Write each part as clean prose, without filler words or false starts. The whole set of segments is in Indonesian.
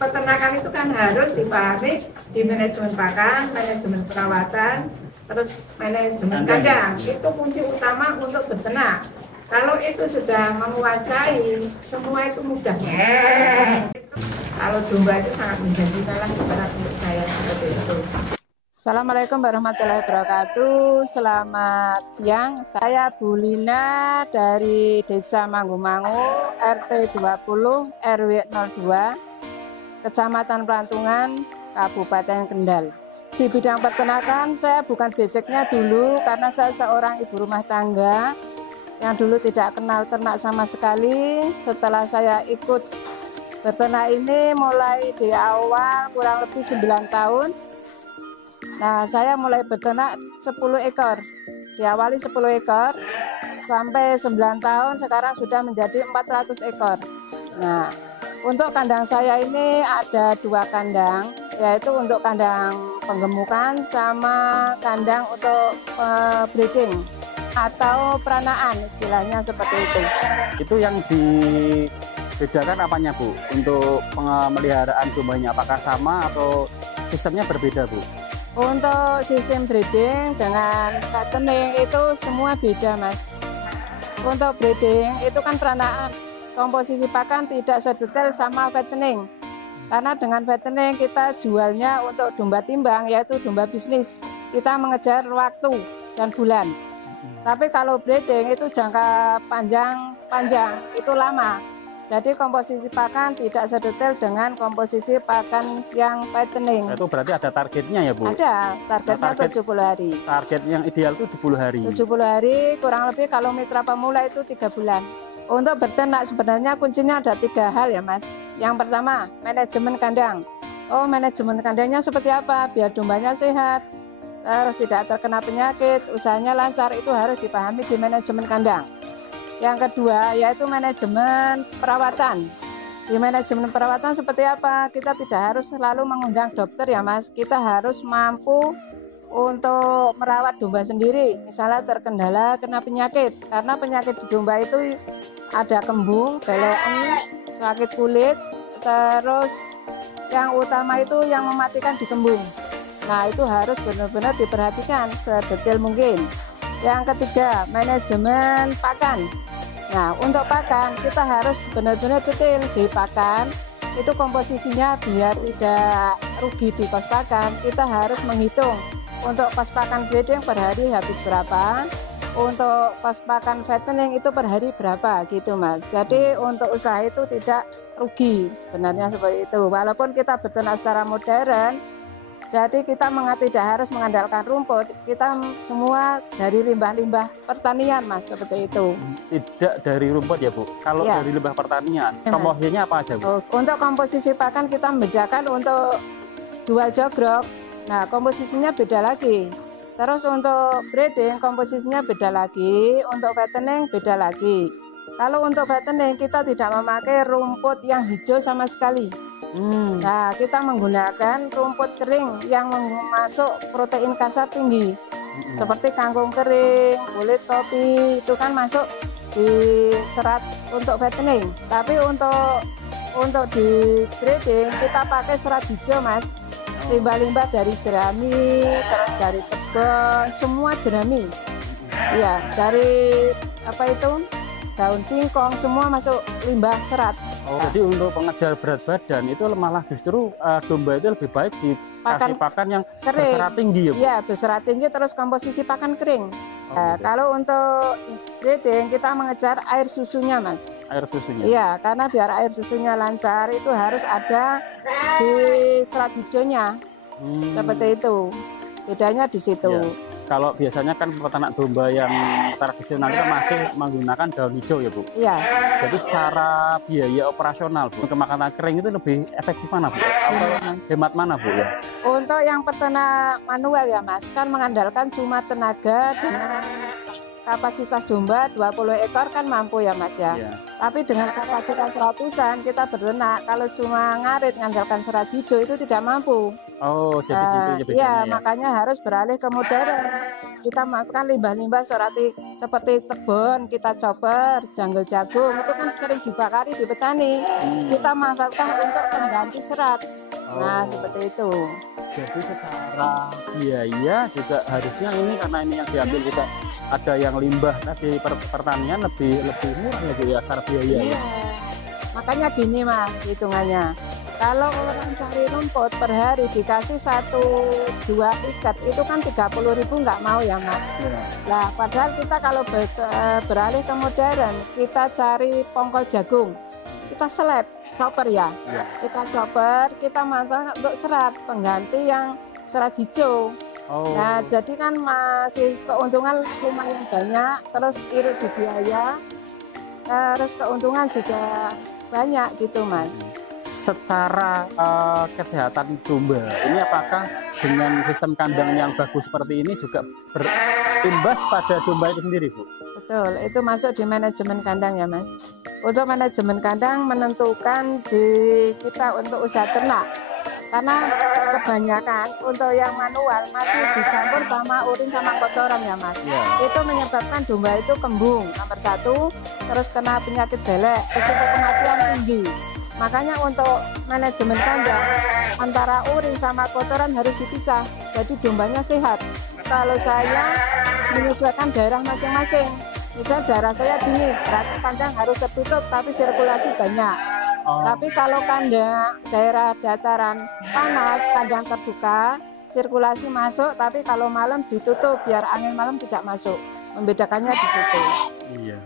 Peternakan itu kan harus dipahami di manajemen pakan, manajemen perawatan, terus manajemen kandang. Itu kunci utama untuk beternak. Kalau itu sudah menguasai, semua itu mudah. Kalau domba itu sangat menjanjikan lah ibarat untuk saya seperti itu. Assalamualaikum warahmatullahi wabarakatuh. Selamat siang. Saya Bu Lina dari Desa Manggu-Mangu, RT 20, RW 02, Kecamatan Pelantungan, Kabupaten Kendal. Di bidang peternakan saya bukan basicnya dulu karena saya seorang ibu rumah tangga yang dulu tidak kenal ternak sama sekali. Setelah saya ikut beternak ini mulai di awal kurang lebih 9 tahun. Nah, saya mulai beternak 10 ekor. Diawali 10 ekor sampai 9 tahun, sekarang sudah menjadi 400 ekor. Nah, untuk kandang saya ini ada 2 kandang, yaitu untuk kandang penggemukan sama kandang untuk breeding atau peranaan, istilahnya seperti itu. Itu yang dibedakan apanya, Bu? Untuk pemeliharaan dombanya apakah sama atau sistemnya berbeda, Bu? Untuk sistem breeding dengan fattening itu semua beda, Mas. Untuk breeding itu kan peranaan, komposisi pakan tidak sedetail sama fattening. Karena dengan fattening kita jualnya untuk domba timbang, yaitu domba bisnis. Kita mengejar waktu dan bulan. Tapi kalau breeding itu jangka panjang, itu lama. Jadi komposisi pakan tidak sedetail dengan komposisi pakan yang fattening. Itu berarti ada targetnya ya, Bu? Ada, targetnya 70 hari. Target yang ideal itu 70 hari. 70 hari, kurang lebih kalau mitra pemula itu 3 bulan. Untuk beternak sebenarnya kuncinya ada 3 hal ya, Mas. Yang pertama, manajemen kandang. Oh, manajemen kandangnya seperti apa? Biar dombanya sehat, terus tidak terkena penyakit, usahanya lancar, itu harus dipahami di manajemen kandang. Yang kedua yaitu manajemen perawatan. Di manajemen perawatan seperti apa? Kita tidak harus selalu mengundang dokter ya, Mas. Kita harus mampu untuk merawat domba sendiri. Misalnya terkendala kena penyakit, karena penyakit di domba itu ada kembung, belean, sakit kulit, terus yang utama itu yang mematikan di kembung. Nah, itu harus benar-benar diperhatikan sedetail mungkin. Yang ketiga, manajemen pakan. Nah, untuk pakan kita harus benar-benar detail di pakan. Itu komposisinya biar tidak rugi di kos pakan. Kita harus menghitung untuk kos pakan breeding per hari habis berapa, untuk kos pakan fattening itu per hari berapa gitu, Mas. Jadi untuk usaha itu tidak rugi sebenarnya seperti itu. Walaupun kita beternak secara modern, jadi kita tidak harus mengandalkan rumput, kita semua dari limbah-limbah pertanian, Mas, seperti itu. Tidak dari rumput ya, Bu? Kalau ya, dari limbah pertanian, komposisinya apa aja, Bu? Untuk komposisi pakan kita membedakan untuk jual jogrok, nah komposisinya beda lagi. Terus untuk breeding komposisinya beda lagi, untuk fattening beda lagi. Kalau untuk fattening kita tidak memakai rumput yang hijau sama sekali. Nah, kita menggunakan rumput kering yang masuk protein kasar tinggi, seperti kangkung kering, kulit kopi, itu kan masuk di serat untuk fattening. Tapi untuk di breeding kita pakai serat hijau, Mas. Limbah-limbah dari jerami, terus dari tegon, semua jerami. Iya, dari apa itu? Daun singkong, semua masuk limbah serat. Oh, jadi untuk pengejar berat badan itu malah justru domba itu lebih baik dikasih pakan yang kering, berserat tinggi ya, Bu? Iya, berserat tinggi, terus komposisi pakan kering. Nah, kalau untuk breeding kita mengejar air susunya, Mas. Air susunya? Iya, karena biar air susunya lancar itu harus ada di serat hijaunya. Seperti itu. Bedanya di situ. Ya. Kalau biasanya kan peternak domba yang tradisional kan masih menggunakan daun hijau ya, Bu? Iya. Jadi secara biaya operasional, Bu, makanan kering itu lebih efektif mana, Bu? Atau hemat mana, Bu, ya? Untuk yang peternak manual ya, Mas, kan mengandalkan cuma tenaga dengan kapasitas domba 20 ekor kan mampu ya, Mas ya. Iya. Tapi dengan kapasitas ratusan kita beternak, kalau cuma ngarit mengandalkan serat hijau itu tidak mampu. Oh, jadi gitu ya bedanya. Iya, ya? Makanya harus beralih ke modern. kita masukkan limbah-limbah seperti tebon, kita coper, janggel jagung, itu kan sering dibakari di petani. Kita manfaatkan untuk pengganti serat. Nah, seperti itu. Jadi secara biaya juga harusnya ini, karena ini yang diambil juga ada yang limbah tadi pertanian lebih murah ya Bu ya secara biaya. Iya. Makanya gini Mas hitungannya. Kalau orang cari rumput per hari dikasih 1-2 ikat itu kan 30.000 nggak mau ya Mas. Ya. Nah padahal kita kalau beralih ke modern, kita cari pongkol jagung, kita seleb, chopper ya. Kita chopper, kita manfaatkan untuk serat, pengganti yang serat hijau. Nah jadi kan masih keuntungan lumayan banyak, terus irit di biaya, terus keuntungan juga banyak gitu Mas. Secara kesehatan domba ini apakah dengan sistem kandang yang bagus seperti ini juga berimbas pada domba itu sendiri Bu? Betul, itu masuk di manajemen kandang ya Mas. Untuk manajemen kandang menentukan di kita untuk usaha ternak, karena kebanyakan untuk yang manual masih dicampur sama urin sama kotoran ya Mas. Itu menyebabkan domba itu kembung nomor 1, terus kena penyakit belek, risiko kematian tinggi. Makanya untuk manajemen kandang antara urin sama kotoran harus dipisah, jadi dombanya sehat. Kalau saya menyesuaikan daerah masing-masing, misal daerah saya dingin, berarti kandang harus tertutup tapi sirkulasi banyak. Tapi kalau kandang daerah dataran panas, kandang terbuka, sirkulasi masuk, tapi kalau malam ditutup biar angin malam tidak masuk. Membedakannya di situ. Iya.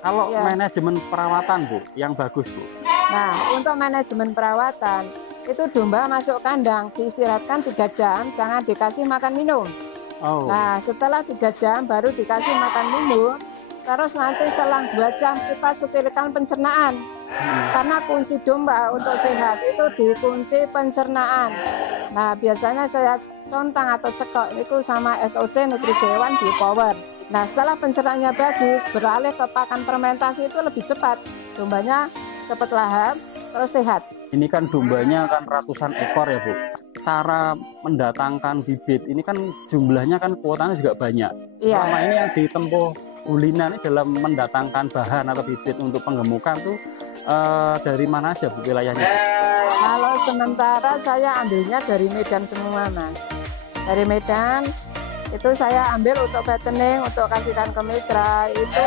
Kalau manajemen perawatan Bu, yang bagus Bu? Nah, untuk manajemen perawatan, itu domba masuk kandang, diistirahatkan 3 jam, jangan dikasih makan minum. Nah, setelah 3 jam baru dikasih makan minum, terus nanti selang 2 jam kita sutirkan pencernaan. Karena kunci domba untuk sehat itu di kunci pencernaan. Nah, biasanya saya contang atau cekok itu sama SOC nutrisi hewan di power. Nah setelah pencernaannya bagus, beralih ke pakan fermentasi itu lebih cepat. Dombanya cepat lahap, terus sehat. Ini kan dombanya kan ratusan ekor ya Bu. Cara mendatangkan bibit ini kan jumlahnya kan kuotanya juga banyak. Selama ini yang ditempuh Bulina ini dalam mendatangkan bahan atau bibit untuk penggemukan tuh dari mana aja Bu wilayahnya? Kalau sementara saya ambilnya dari Medan semua Mas. Dari Medan. Itu saya ambil untuk fattening, untuk kasihkan ke mitra, itu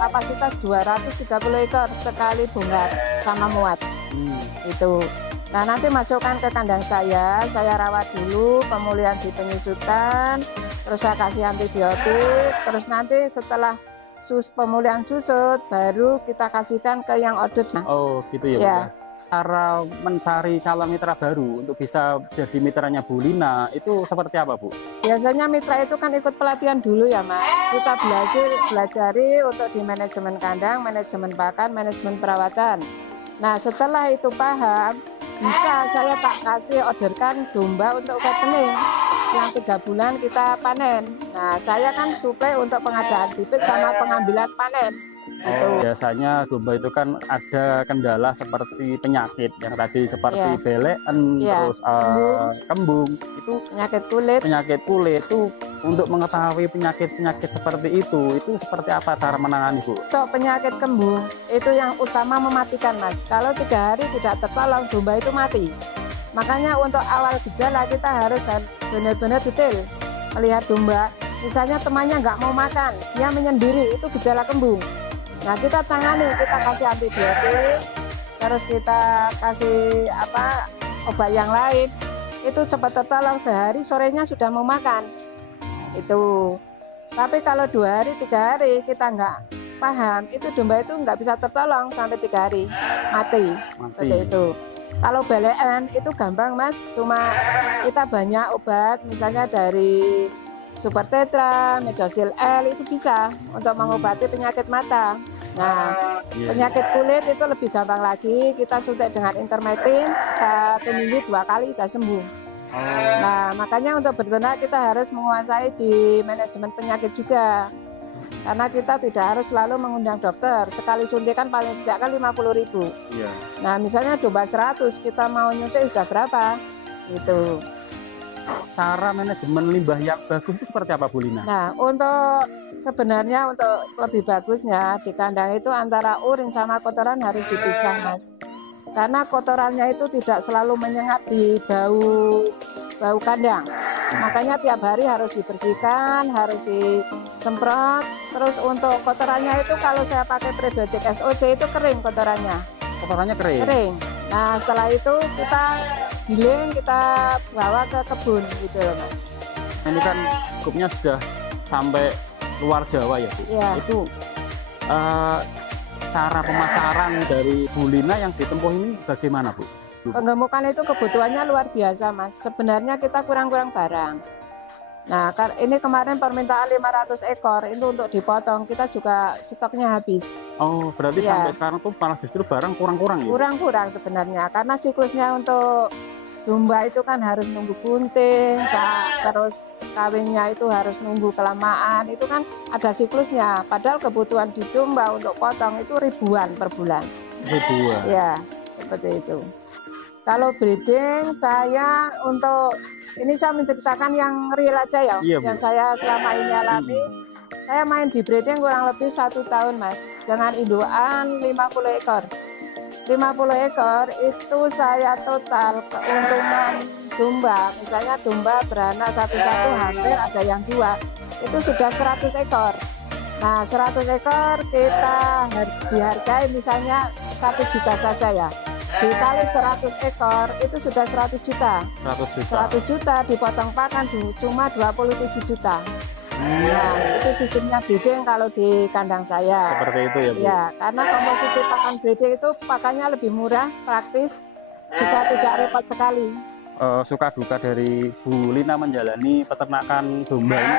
kapasitas 230 ekor sekali bongkar sama muat. Itu. Nah nanti masukkan ke kandang saya rawat dulu, pemulihan di penyusutan, terus saya kasih antibiotik, terus nanti setelah pemulihan susut, baru kita kasihkan ke yang order. Oh gitu ya. Cara mencari calon mitra baru untuk bisa jadi mitranya Bulina itu seperti apa Bu? Biasanya mitra itu kan ikut pelatihan dulu ya Mas. Kita belajari untuk di manajemen kandang, manajemen pakan, manajemen perawatan. Nah setelah itu paham, bisa saya tak kasih orderkan domba untuk fattening yang 3 bulan kita panen. Nah saya kan suplai untuk pengadaan bibit sama pengambilan panen. Biasanya domba itu kan ada kendala seperti penyakit yang tadi seperti belekan, terus kembung, itu penyakit kulit itu. Untuk mengetahui penyakit seperti itu seperti apa cara menangani Bu? Untuk penyakit kembung itu yang utama mematikan Mas. Kalau 3 hari tidak tertolong domba itu mati. Makanya untuk awal gejala kita harus benar-benar detail melihat domba. Misalnya temannya nggak mau makan, dia menyendiri, itu gejala kembung. Nah kita tangani, kita kasih antibiotik, terus kita kasih obat yang lain, itu cepat tertolong, sehari sorenya sudah mau makan itu. Tapi kalau 2 hari 3 hari kita nggak paham, itu domba itu nggak bisa tertolong sampai 3 hari mati. Seperti itu. Kalau belekan itu gampang Mas, cuma kita banyak obat, misalnya dari Super Tetra, Medosil L itu bisa untuk mengobati penyakit mata. Nah, penyakit kulit itu lebih gampang lagi, kita suntik dengan Intermetin 1 minggu 2 kali sudah sembuh. Nah, makanya untuk berternak kita harus menguasai di manajemen penyakit juga. Karena kita tidak harus selalu mengundang dokter, sekali suntikan paling tidak kan 50.000. Nah, misalnya domba 100, kita mau nyuntik sudah berapa? Gitu. cara manajemen limbah yang bagus itu seperti apa Bu Lina? Nah, sebenarnya untuk lebih bagusnya di kandang itu antara urin sama kotoran harus dipisah, Mas. Karena kotorannya itu tidak selalu menyengat di bau kandang. Makanya tiap hari harus dibersihkan, harus disemprot. Terus untuk kotorannya itu kalau saya pakai prebiotik SOC itu kering kotorannya. Kotorannya kering? Kering. Nah, setelah itu kita giling, kita bawa ke kebun gitu loh, Mas. Ini kan skupnya sudah sampai luar Jawa ya Bu? Iya. Itu cara pemasaran dari Bu Lina yang ditempuh ini bagaimana Bu? Penggemukan itu kebutuhannya luar biasa, Mas. Sebenarnya kita kurang-kurang barang. Nah, ini kemarin permintaan 500 ekor itu untuk dipotong, kita juga stoknya habis. Oh, berarti sampai sekarang tuh malah justru barang kurang-kurang ya? Kurang-kurang sebenarnya, karena siklusnya untuk domba itu kan harus nunggu bunting, terus kawinnya itu harus nunggu kelamaan, itu kan ada siklusnya. Padahal kebutuhan di domba untuk potong itu ribuan per bulan. Ribuan? Ya, seperti itu. Kalau breeding saya ini saya menceritakan yang real aja ya, iya, yang saya selama ini alami. Saya main di breeding kurang lebih 1 tahun, Mas, dengan indukan 50 ekor. 50 ekor itu saya total keuntungan domba, misalnya domba beranak satu-satu hampir ada yang 2, itu sudah 100 ekor. Nah, 100 ekor kita dihargai misalnya 1 juta saja ya. Dikali 100 ekor itu sudah 100 juta. 100 juta dipotong pakan cuma 27 juta. Nah, itu sistemnya breeding kalau di kandang saya. Seperti itu ya Bu? Ya, karena komposisi pakan breeding itu pakannya lebih murah, praktis, juga tidak repot sekali. Suka duka dari Bu Lina menjalani peternakan domba ini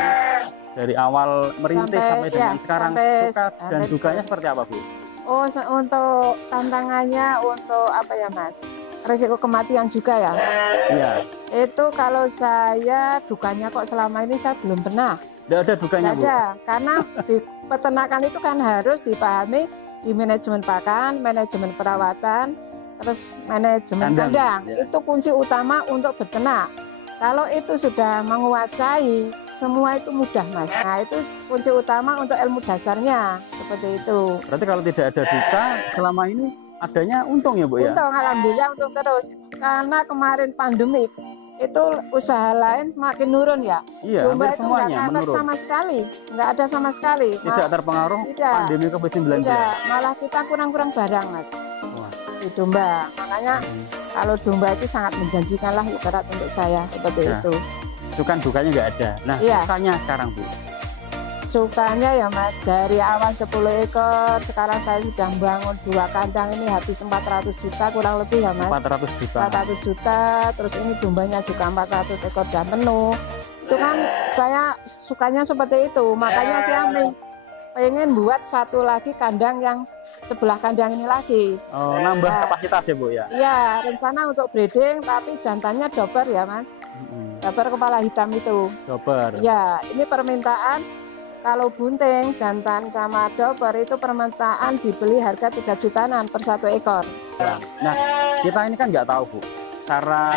dari awal merintis sampai dengan sekarang, suka dan dukanya seperti apa Bu? Oh, untuk tantangannya untuk apa ya, Mas? Risiko kematian juga ya? Iya. Itu kalau saya dukanya kok selama ini saya belum pernah. Tidak ada dukanya Bu? Ada, karena di peternakan itu kan harus dipahami di manajemen pakan, manajemen perawatan, terus manajemen kandang. Ya. Itu kunci utama untuk beternak. Kalau itu sudah menguasai, semua itu mudah, Mas. Nah, itu kunci utama untuk ilmu dasarnya, seperti itu. Berarti kalau tidak ada duka, selama ini adanya untung ya Bu ya? Untung, alhamdulillah untung terus. Karena kemarin pandemik, itu usaha lain makin nurun ya. Iya, domba itu semuanya menurun. Sama sekali, nggak ada sama sekali. Tidak terpengaruh pandemi COVID-19? Tidak, malah kita kurang-kurang barang, Mas. Wah. Di domba, makanya kalau domba itu sangat menjanjikan lah ibarat untuk saya, seperti itu. Itu kan dukanya nggak ada. Nah, sukanya sekarang Bu? Sukanya ya, Mas, dari awal 10 ekor, sekarang saya sudah membangun 2 kandang, ini habis 400 juta kurang lebih ya, Mas. 400 juta? 400 juta, terus ini dombanya juga 400 ekor dan penuh. Itu kan saya sukanya seperti itu, makanya saya pengen buat satu lagi kandang yang sebelah kandang ini lagi. Oh, nambah kapasitas ya Bu ya? Iya, rencana untuk breeding, tapi jantannya dober ya, Mas. Dober kepala hitam itu. Dober? Ya, ini permintaan. Kalau bunting, jantan sama dober itu permintaan dibeli harga 3 jutaan per 1 ekor. Nah, kita ini kan nggak tahu Bu, cara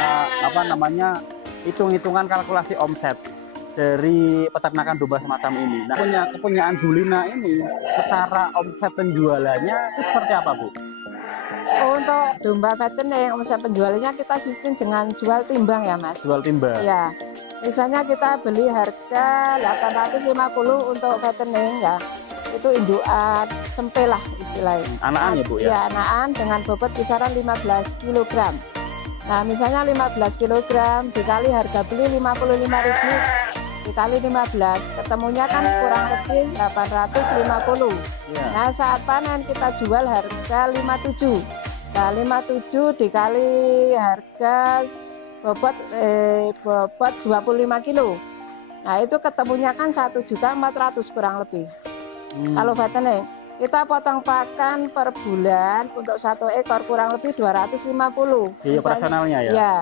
hitung-hitungan kalkulasi omset dari peternakan domba semacam ini. Nah, kepunyaan Bu Lina ini secara omset penjualannya itu seperti apa Bu? Untuk domba fattening, omset penjualannya kita sistem dengan jual timbang ya, Mas. Jual timbang? Ya. Misalnya kita beli harga 850 untuk fattening ya, itu indukan sempe lah istilahnya. Anakan ya Bu ya? Iya, anakan dengan bobot kisaran 15 kg. Nah, misalnya 15 kg dikali harga beli 55.000 dikali 15, ketemunya kan kurang lebih 850. Ya. Nah, saat panen kita jual harga 57. Nah, 57 dikali harga bobot 25 kilo. Nah, itu ketemunya kan 1.400.000 kurang lebih. Kalau fattening, kita potong pakan per bulan untuk 1 ekor kurang lebih 250. Iya, personalnya ya? Iya,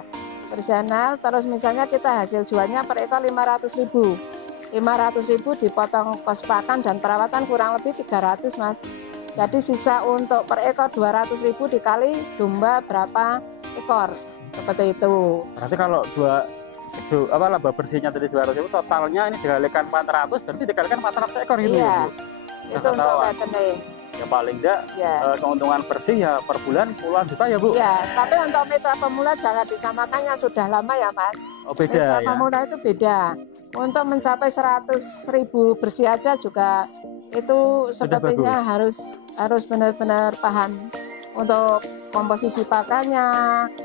personal. Terus misalnya kita hasil jualnya per ekor 500.000. 500.000 dipotong kos pakan dan perawatan kurang lebih 300, Mas. Jadi sisa untuk per ekor 200.000 dikali domba berapa ekor. Seperti itu. Berarti kalau laba bersihnya dari 200.000, totalnya ini dikalikan 400, berarti dikalikan 400 ekor gitu iya. ya Bu? Itu untuk fattening. Ya paling enggak keuntungan bersih ya per bulan puluhan juta ya Bu? Iya, tapi untuk mitra pemula jangan disamakannya, sudah lama ya Mas. Oh beda mitra ya? pemula itu beda. Untuk mencapai 100.000 bersih aja juga itu sepertinya harus benar-benar paham untuk komposisi pakannya,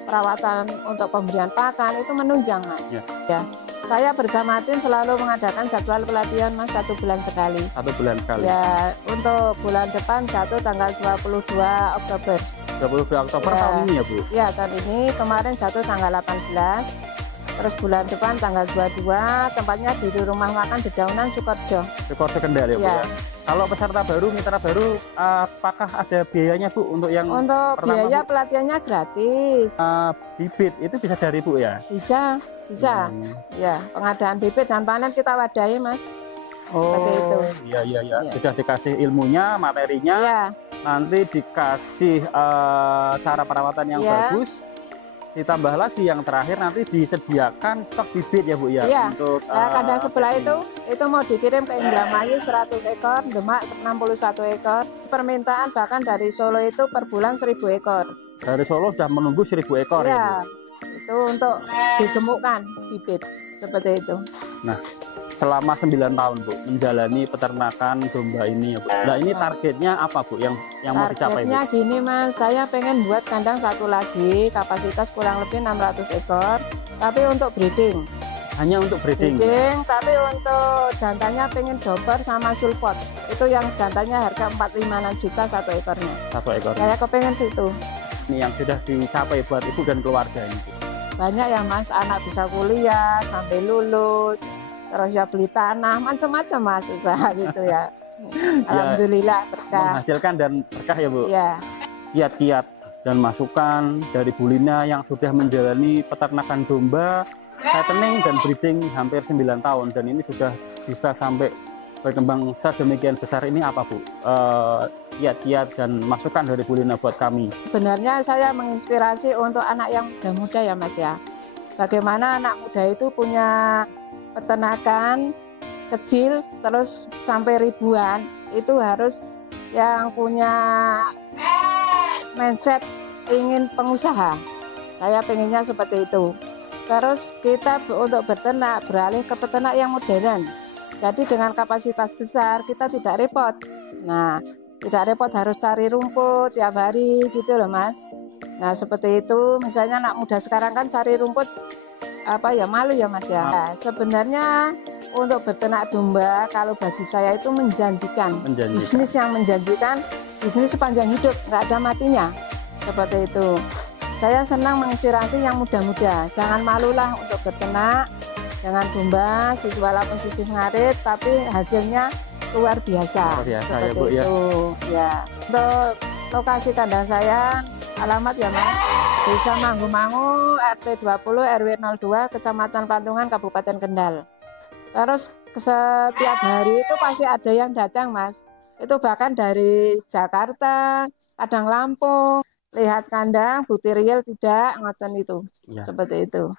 perawatan untuk pemberian pakan itu menunjang Mas. Ya. Saya bersama tim selalu mengadakan jadwal pelatihan Mas 1 bulan sekali. 1 bulan sekali. Ya, untuk bulan depan jatuh tanggal 22 Oktober. 22 Oktober tahun ini ya Bu? Ya, tahun ini kemarin jatuh tanggal 18. Terus bulan depan tanggal 22, tempatnya di rumah makan Dedaunan Sukorejo. Sukorejo Kendal ya Bu ya? Kalau peserta baru, mitra baru, apakah ada biayanya Bu untuk yang untuk pertama, biaya Bu? pelatihannya gratis. Bibit itu bisa dari Bu ya? Bisa. Ya, pengadaan bibit dan panen kita wadahi Mas. Seperti itu. Iya. Sudah dikasih ilmunya, materinya, nanti dikasih cara perawatan yang bagus. Ditambah lagi yang terakhir nanti disediakan stok bibit ya Bu ya? Iya. Untuk kandang sebelah itu mau dikirim ke Indramayu 100 ekor, Demak 61 ekor. Permintaan bahkan dari Solo itu per bulan 1.000 ekor. Dari Solo sudah menunggu 1.000 ekor ya Bu? Itu untuk digemukkan bibit seperti itu. Nah, selama 9 tahun Bu menjalani peternakan domba ini ya Bu. Nah ini targetnya apa Bu yang mau dicapai Bu? Targetnya gini Mas, saya pengen buat kandang satu lagi, kapasitas kurang lebih 600 ekor, tapi untuk breeding. Hanya untuk breeding? Tapi untuk jantannya pengen dober sama sulfot. Itu yang jantannya harga 4,5 juta 1 ekornya. 1 ekor. Saya kepengen situ. Ini yang sudah dicapai buat ibu dan keluarga ini. Banyak ya Mas, anak bisa kuliah sampai lulus, terus ya beli tanah, macam-macam Mas usaha gitu ya. Alhamdulillah berkah. Menghasilkan dan berkah ya Bu? Iya. Kiat-kiat dan masukan dari Bu Lina yang sudah menjalani peternakan domba, fattening dan breeding hampir 9 tahun, dan ini sudah bisa sampai berkembang sedemikian besar ini apa Bu? Kiat-kiat dan masukan dari Bu Lina buat kami. Sebenarnya saya menginspirasi untuk anak yang muda-muda ya Mas ya. Bagaimana anak muda itu punya peternakan kecil terus sampai ribuan, itu harus yang punya mindset ingin pengusaha. Saya pengennya seperti itu. Terus kita untuk beternak beralih ke peternak yang modern. Jadi dengan kapasitas besar kita tidak repot. Nah, tidak repot harus cari rumput tiap hari gitu loh Mas. Nah seperti itu, misalnya anak muda sekarang kan cari rumput malu ya Mas ya. Nah, sebenarnya untuk beternak domba kalau bagi saya itu menjanjikan. Bisnis yang menjanjikan, bisnis sepanjang hidup, nggak ada matinya. Seperti itu. Saya senang menginspirasi yang muda-muda. Jangan malulah untuk beternak dengan domba, sisi walaupun sisi ngarit, tapi hasilnya luar biasa. Seperti ya Bu ya. Untuk lokasi kandang saya, alamat ya Mas, Desa Manggu-Mangu, RT 20 RW 02, Kecamatan Pantungan, Kabupaten Kendal. Terus setiap hari itu pasti ada yang datang Mas. Itu bahkan dari Jakarta, kadang Lampung, lihat kandang, Bukti Riel tidak, ngoten itu. Seperti itu.